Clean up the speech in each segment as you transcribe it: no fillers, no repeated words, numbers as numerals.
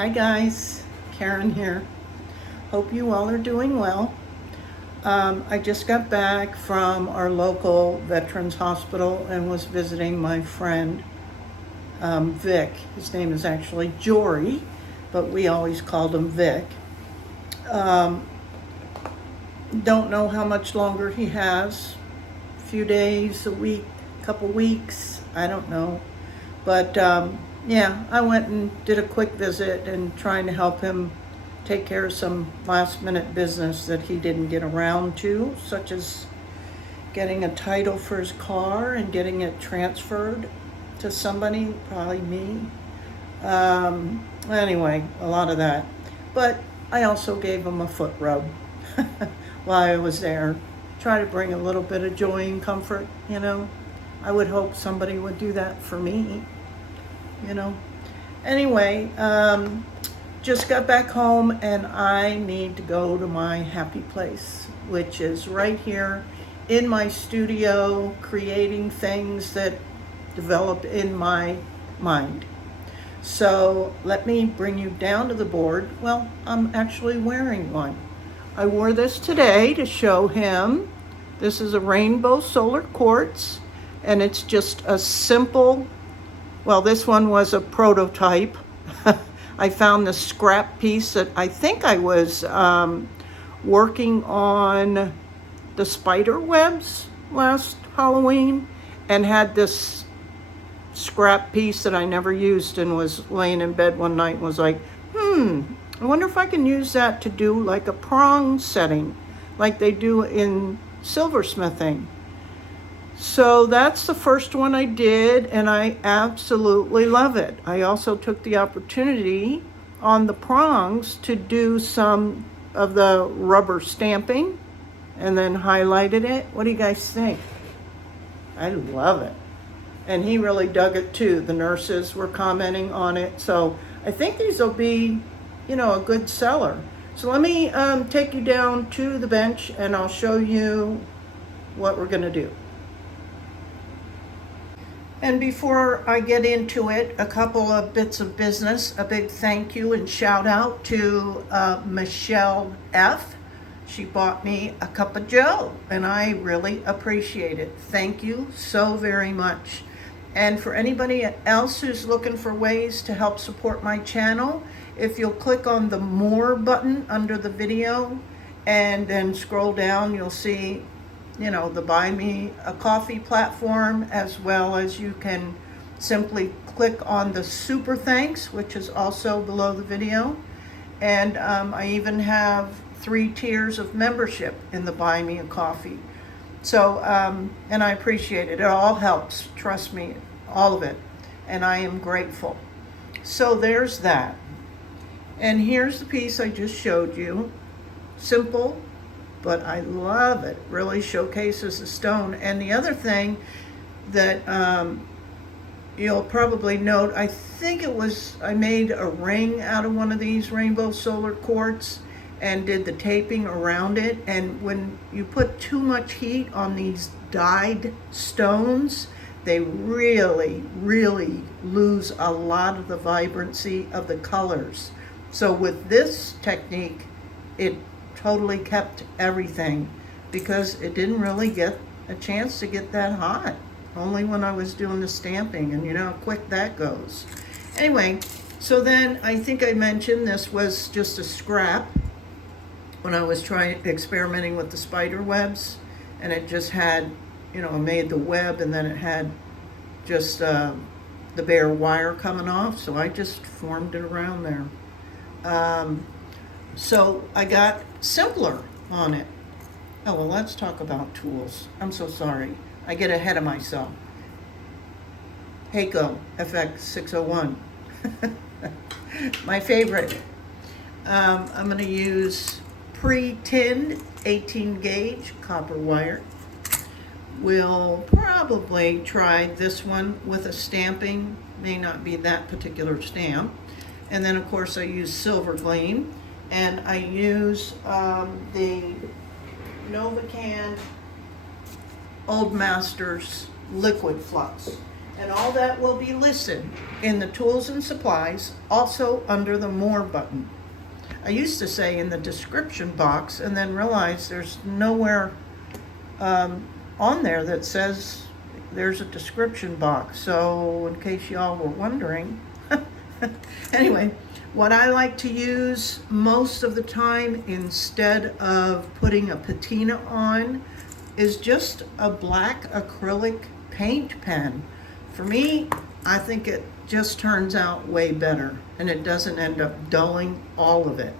Hi guys, Karen here. Hope you all are doing well. I just got back from our local Veterans Hospital and was visiting my friend Vic. His name is actually Jory, but we always called him Vic. Don't know how much longer he has. A few days, a week, a couple weeks, I don't know. But yeah, I went and did a quick visit and trying to help him take care of some last minute business that he didn't get around to, such as getting a title for his car and getting it transferred to somebody, probably me. Anyway, a lot of that. But I also gave him a foot rub while I was there. Try to bring a little bit of joy and comfort, you know. I would hope somebody would do that for me, you know. Anyway, just got back home and I need to go to my happy place, which is right here in my studio, creating things that develop in my mind. So let me bring you down to the board. Well, I'm actually wearing one. I wore this today to show him. This is a rainbow solar quartz, and it's just a simple, well, this one was a prototype. I found the scrap piece that I think I was working on the spider webs last Halloween and had this scrap piece that I never used and was laying in bed one night and was like, I wonder if I can use that to do like a prong setting like they do in silversmithing. So that's the first one I did, and I absolutely love it. I also took the opportunity on the prongs to do some of the rubber stamping and then highlighted it. What do you guys think? I love it. And he really dug it too. The nurses were commenting on it. So I think these will be, you know, a good seller. So let me take you down to the bench and I'll show you what we're gonna do. And before I get into it, a couple of bits of business. A big thank you and shout out to Michelle F. She bought me a cup of joe and I really appreciate it. Thank you so very much. And for anybody else who's looking for ways to help support my channel, if you'll click on the more button under the video and then scroll down, you'll see, you know, the Buy Me a Coffee platform, as well as you can simply click on the super thanks, which is also below the video. And I even have 3 tiers of membership in the Buy Me a Coffee. So, and I appreciate it. It all helps, trust me, all of it. And I am grateful. So there's that. And here's the piece I just showed you. Simple, but I love it. Really showcases the stone. And the other thing that you'll probably note, I think it was, I made a ring out of one of these rainbow solar quartz and did the taping around it. And when you put too much heat on these dyed stones, they really, really lose a lot of the vibrancy of the colors. So with this technique, it totally kept everything because it didn't really get a chance to get that hot. Only when I was doing the stamping, and you know how quick that goes. Anyway, so then I think I mentioned this was just a scrap when I was experimenting with the spider webs, and it just had, you know, I made the web and then it had just the bare wire coming off, so I just formed it around there. So I got simpler on it. Oh, well, let's talk about tools. I'm so sorry. I get ahead of myself. Heiko FX601. My favorite. I'm going to use pre-tinned 18 gauge copper wire. We'll probably try this one with a stamping. May not be that particular stamp. And then, of course, I use silver gleam. And I use the Novacan Old Masters liquid flux. And all that will be listed in the tools and supplies, also under the More button. I used to say in the description box and then realized there's nowhere on there that says there's a description box. So in case y'all were wondering, anyway, what I like to use most of the time instead of putting a patina on is just a black acrylic paint pen. For me, I think it just turns out way better and it doesn't end up dulling all of it.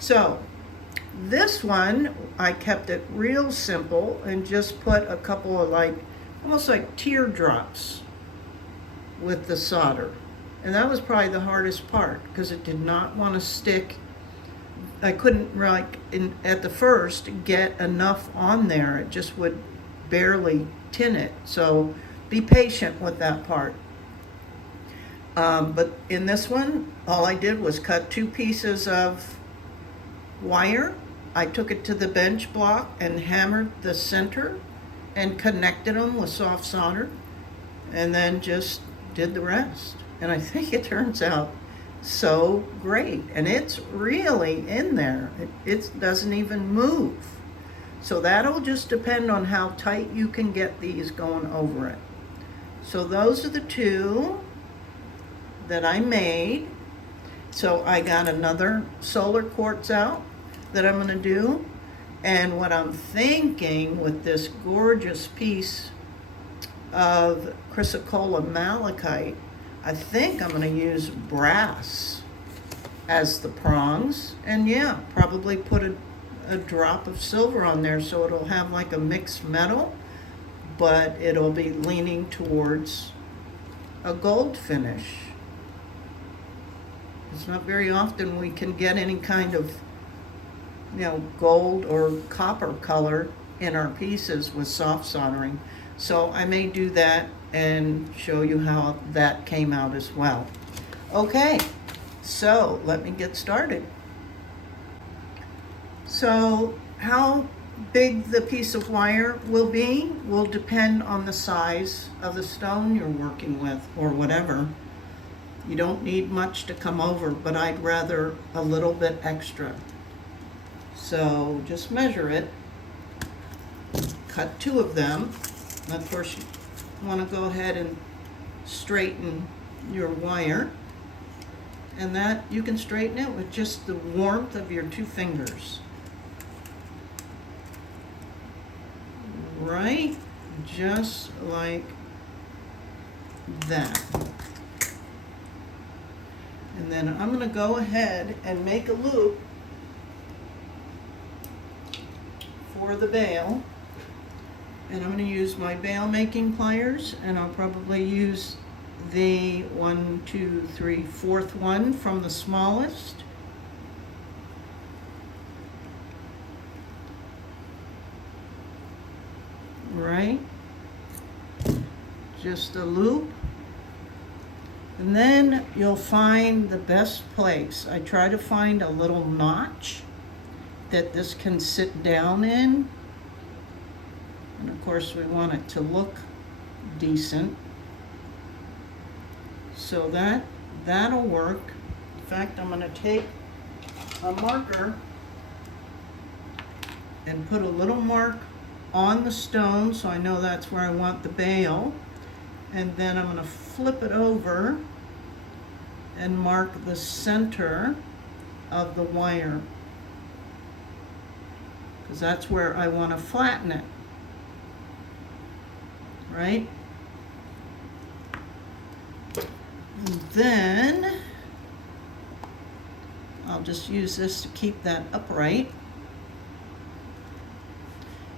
So this one, I kept it real simple and just put a couple of almost like teardrops with the solder. And that was probably the hardest part because it did not want to stick. I couldn't at the first get enough on there. It just would barely tin it. So be patient with that part. But in this one, all I did was cut 2 pieces of wire. I took it to the bench block and hammered the center and connected them with soft solder and then just did the rest. And I think it turns out so great. And it's really in there. It doesn't even move. So that'll just depend on how tight you can get these going over it. So those are the 2 that I made. So I got another solar quartz out that I'm going to do. And what I'm thinking with this gorgeous piece of chrysocolla malachite, I think I'm going to use brass as the prongs. And yeah, probably put a drop of silver on there so it'll have like a mixed metal, but it'll be leaning towards a gold finish. It's not very often we can get any kind of, gold or copper color in our pieces with soft soldering. So I may do that and show you how that came out as well. Okay, so let me get started. So how big the piece of wire will be will depend on the size of the stone you're working with or whatever. You don't need much to come over, but I'd rather a little bit extra. So just measure it, cut 2 of them. And of course you want to go ahead and straighten your wire. And that you can straighten it with just the warmth of your 2 fingers. Right? Just like that. And then I'm going to go ahead and make a loop for the bail. And I'm going to use my bail making pliers, and I'll probably use the 1, 2, 3, 4th one from the smallest. Right? Just a loop. And then you'll find the best place. I try to find a little notch that this can sit down in. And of course we want it to look decent. So that'll work. In fact, I'm going to take a marker and put a little mark on the stone so I know that's where I want the bail. And then I'm going to flip it over and mark the center of the wire, because that's where I want to flatten it, right? And then I'll just use this to keep that upright.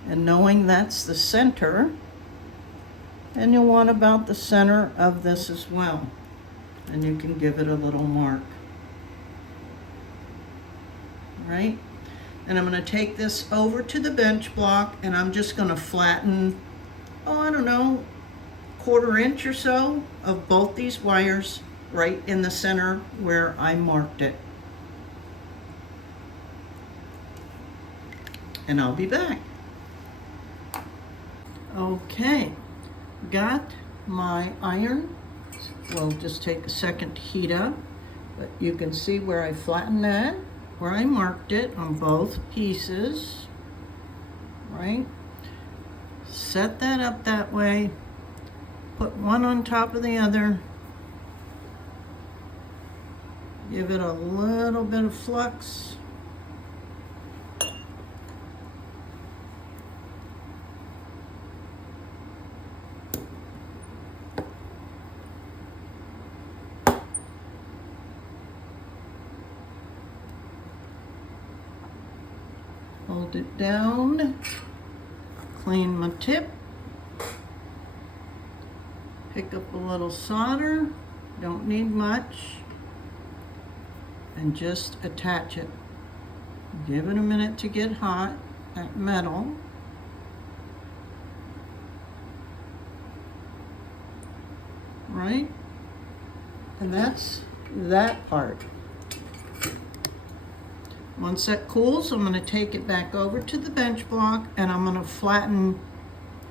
And knowing that's the center, and you'll want about the center of this as well. And you can give it a little mark. Right? And I'm going to take this over to the bench block and I'm just going to flatten, I don't know, 1/4 inch or so of both these wires right in the center where I marked it. And I'll be back. Okay, got my iron will just take a second to heat up, but you can see where I flattened that, where I marked it on both pieces, right? Set that up that way, put one on top of the other, give it a little bit of flux. Hold it down, clean my tip, pick up a little solder, don't need much, and just attach it. Give it a minute to get hot, that metal. Right? And that's that part. Once that cools, I'm going to take it back over to the bench block and I'm going to flatten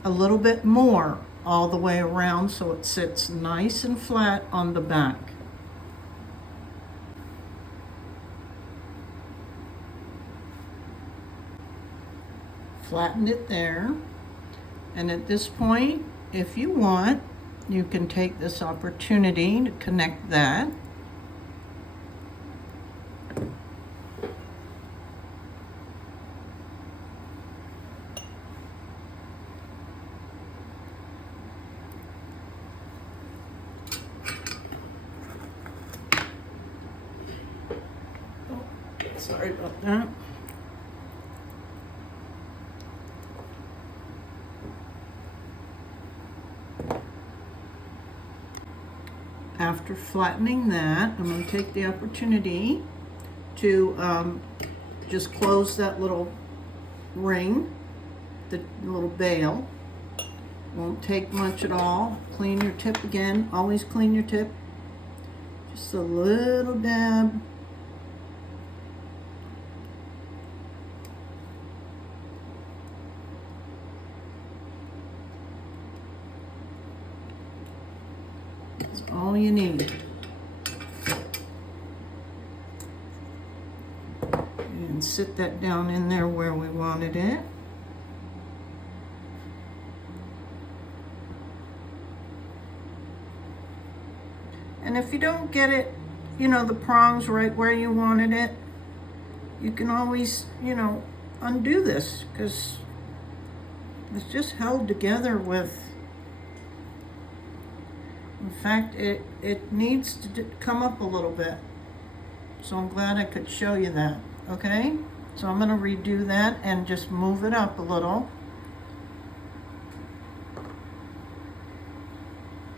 a little bit more all the way around so it sits nice and flat on the back. Flatten it there. And at this point, if you want, you can take this opportunity to connect that. Sorry about that. After flattening that, I'm going to take the opportunity to just close that little ring, the little bail. Won't take much at all. Clean your tip again. Always clean your tip. Just a little dab. That's all you need. And sit that down in there where we wanted it. And if you don't get it, the prongs right where you wanted it, you can always, undo this, because it's just held together with, in fact, it needs to come up a little bit. So I'm glad I could show you that, okay? So I'm gonna redo that and just move it up a little.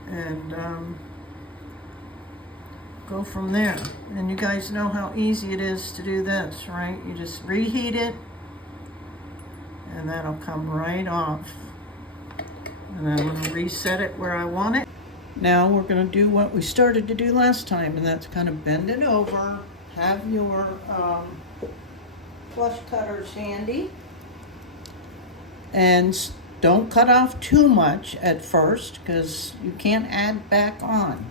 And go from there. And you guys know how easy it is to do this, right? You just reheat it and that'll come right off. And then I'm going to reset it where I want it. Now we're going to do what we started to do last time, and that's kind of bend it over, have your flush cutters handy, and don't cut off too much at first because you can't add back on.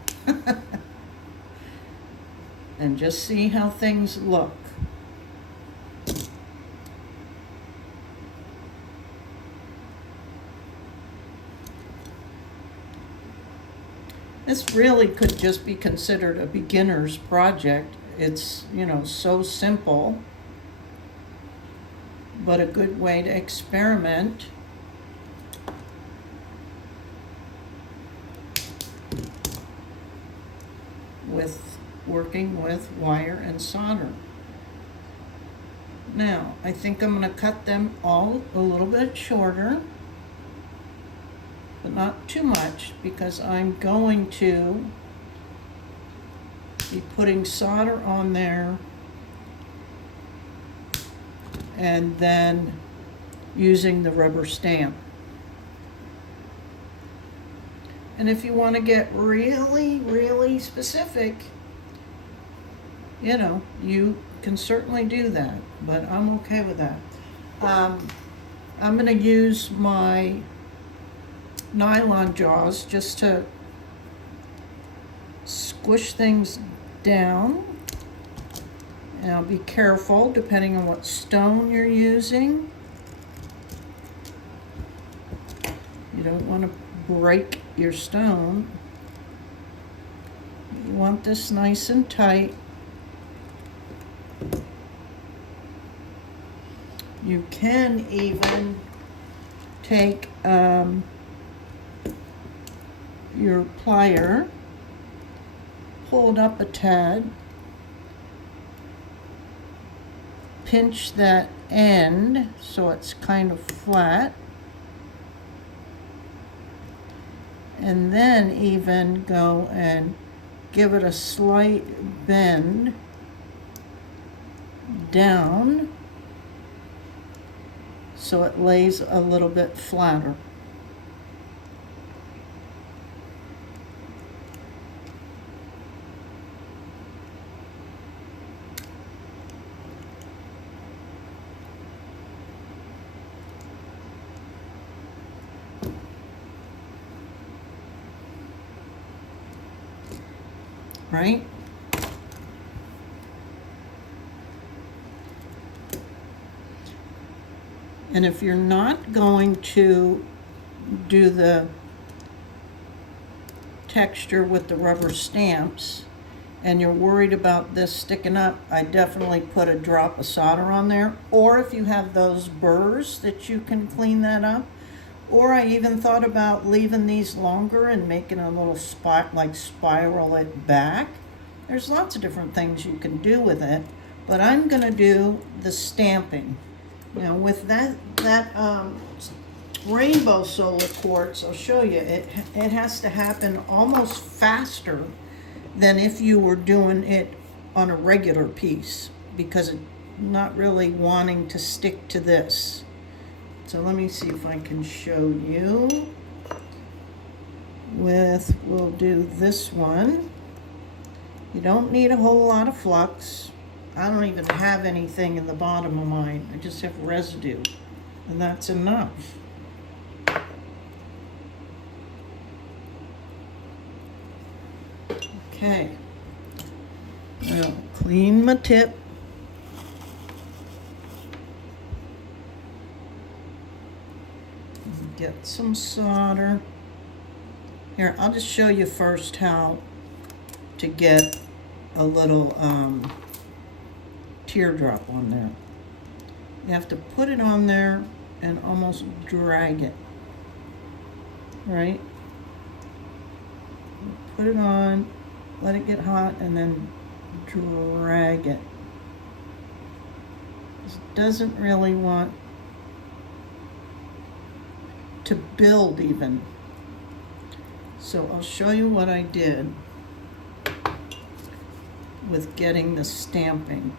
And just see how things look. This really could just be considered a beginner's project. It's, so simple, but a good way to experiment. With working with wire and solder. Now, I think I'm going to cut them all a little bit shorter, but not too much, because I'm going to be putting solder on there and then using the rubber stamp. And if you want to get really, really specific, you can certainly do that, but I'm okay with that. I'm going to use my nylon jaws just to squish things down. Now be careful depending on what stone you're using. You don't want to break your stone. You want this nice and tight. You can even take your plier, pull it up a tad, pinch that end so it's kind of flat, and then even go and give it a slight bend down so it lays a little bit flatter. Right? And if you're not going to do the texture with the rubber stamps and you're worried about this sticking up, I definitely put a drop of solder on there. Or if you have those burrs that you can clean that up. Or I even thought about leaving these longer and making a little spot, like spiral it back. There's lots of different things you can do with it, but I'm gonna do the stamping. Now with that rainbow solar quartz, I'll show you, it has to happen almost faster than if you were doing it on a regular piece, because it's not really wanting to stick to this. So let me see if I can show you we'll do this one. You don't need a whole lot of flux. I don't even have anything in the bottom of mine. I just have residue, and that's enough. Okay, I'll clean my tip. Get some solder. Here, I'll just show you first how to get a little teardrop on there. You have to put it on there and almost drag it, right? Put it on, let it get hot, and then drag it. This doesn't really want to build even. So I'll show you what I did with getting the stamping.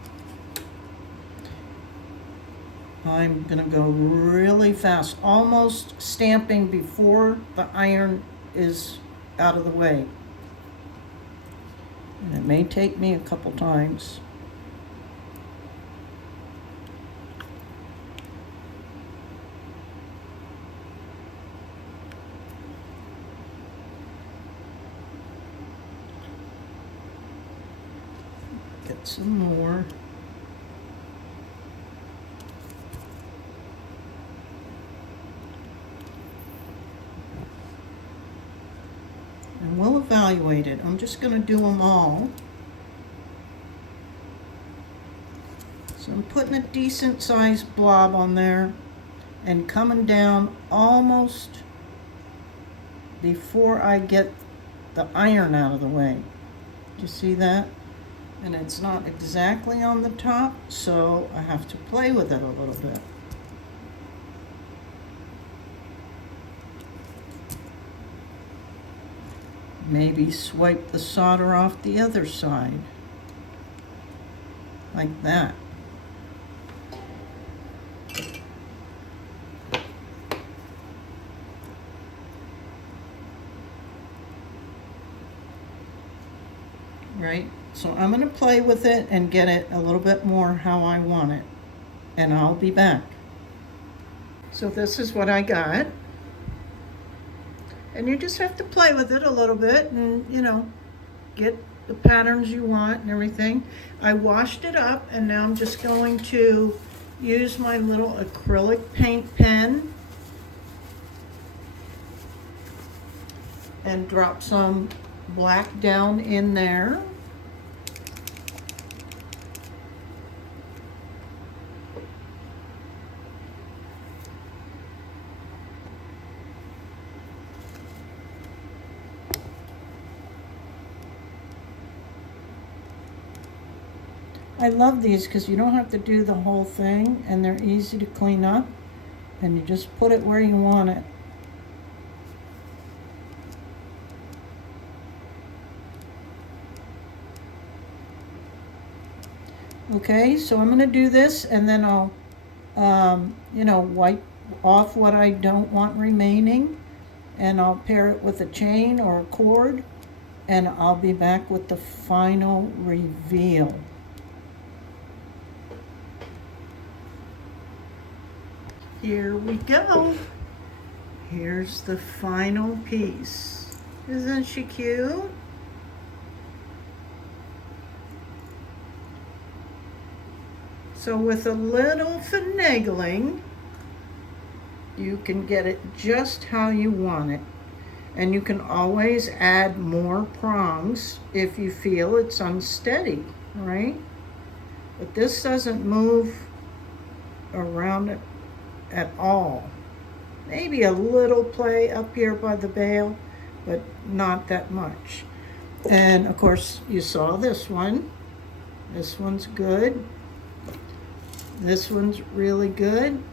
I'm gonna go really fast, almost stamping before the iron is out of the way. And it may take me a couple times. Get some more. And we'll evaluate it. I'm just going to do them all. So I'm putting a decent sized blob on there and coming down almost before I get the iron out of the way. Do you see that? And it's not exactly on the top, so I have to play with it a little bit. Maybe swipe the solder off the other side, like that. Right? So I'm going to play with it and get it a little bit more how I want it. And I'll be back. So this is what I got. And you just have to play with it a little bit and, you know, get the patterns you want and everything. I washed it up, and now I'm just going to use my little acrylic paint pen and drop some black down in there. I love these because you don't have to do the whole thing, and they're easy to clean up, and you just put it where you want it. Okay, so I'm going to do this, and then I'll, you know, wipe off what I don't want remaining, and I'll pair it with a chain or a cord, and I'll be back with the final reveal. Here we go. Here's the final piece. Isn't she cute? So with a little finagling, you can get it just how you want it. And you can always add more prongs if you feel it's unsteady, right? But this doesn't move around it at all. Maybe a little play up here by the bail, but not that much. And of course, you saw this one. This one's good. This one's really good.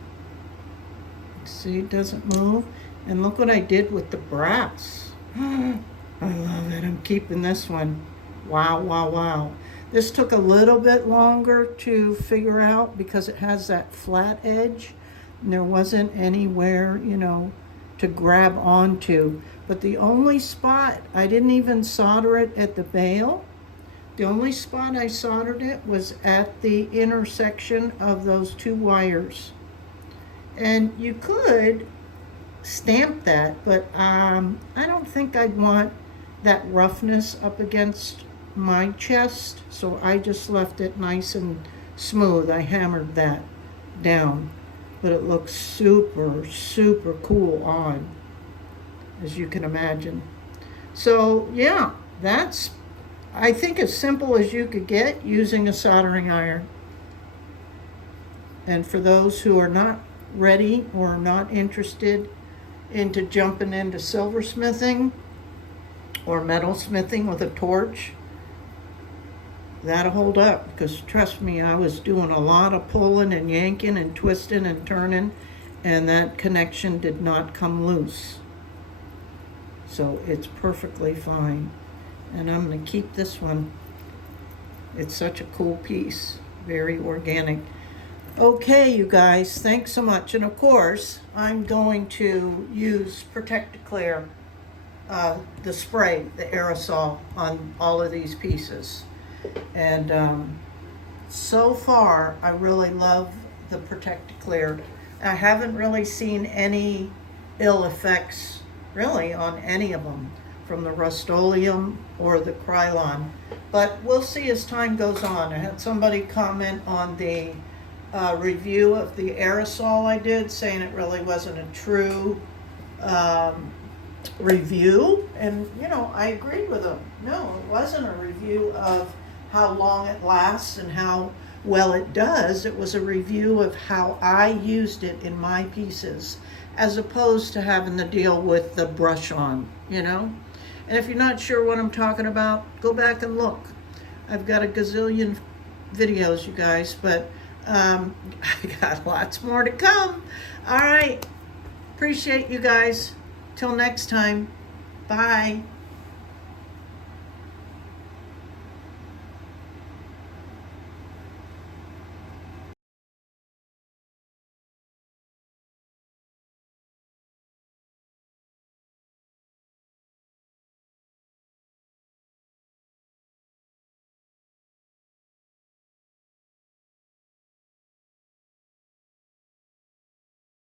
See, it doesn't move. And look what I did with the brass. I love it. I'm keeping this one. Wow, wow, wow. This took a little bit longer to figure out because it has that flat edge. And there wasn't anywhere, you know, to grab onto. But the only spot, I didn't even solder it at the bail. The only spot I soldered it was at the intersection of those two wires. And you could stamp that, but I don't think I'd want that roughness up against my chest. So I just left it nice and smooth. I hammered that down. But it looks super, super cool on, as you can imagine. So yeah, that's, I think, as simple as you could get using a soldering iron. And for those who are not ready or not interested into jumping into silversmithing or metalsmithing with a torch, that'll hold up, because trust me, I was doing a lot of pulling and yanking and twisting and turning, and that connection did not come loose. So it's perfectly fine. And I'm going to keep this one. It's such a cool piece, very organic. Okay, you guys, thanks so much. And of course, I'm going to use Protect-A-Clear, the spray, the aerosol, on all of these pieces. And so far, I really love the Protect-A-Clear. I haven't really seen any ill effects, really, on any of them, from the Rust-Oleum or the Krylon. But we'll see as time goes on. I had somebody comment on the review of the aerosol I did, saying it really wasn't a true review. And, you know, I agreed with them. No, it wasn't a review of how long it lasts and how well it does. It was a review of how I used it in my pieces, as opposed to having to deal with the brush on, you know. And if you're not sure what I'm talking about, go back and look. I've got a gazillion videos, you guys, but I got lots more to come. All right, appreciate you guys. Till next time, bye.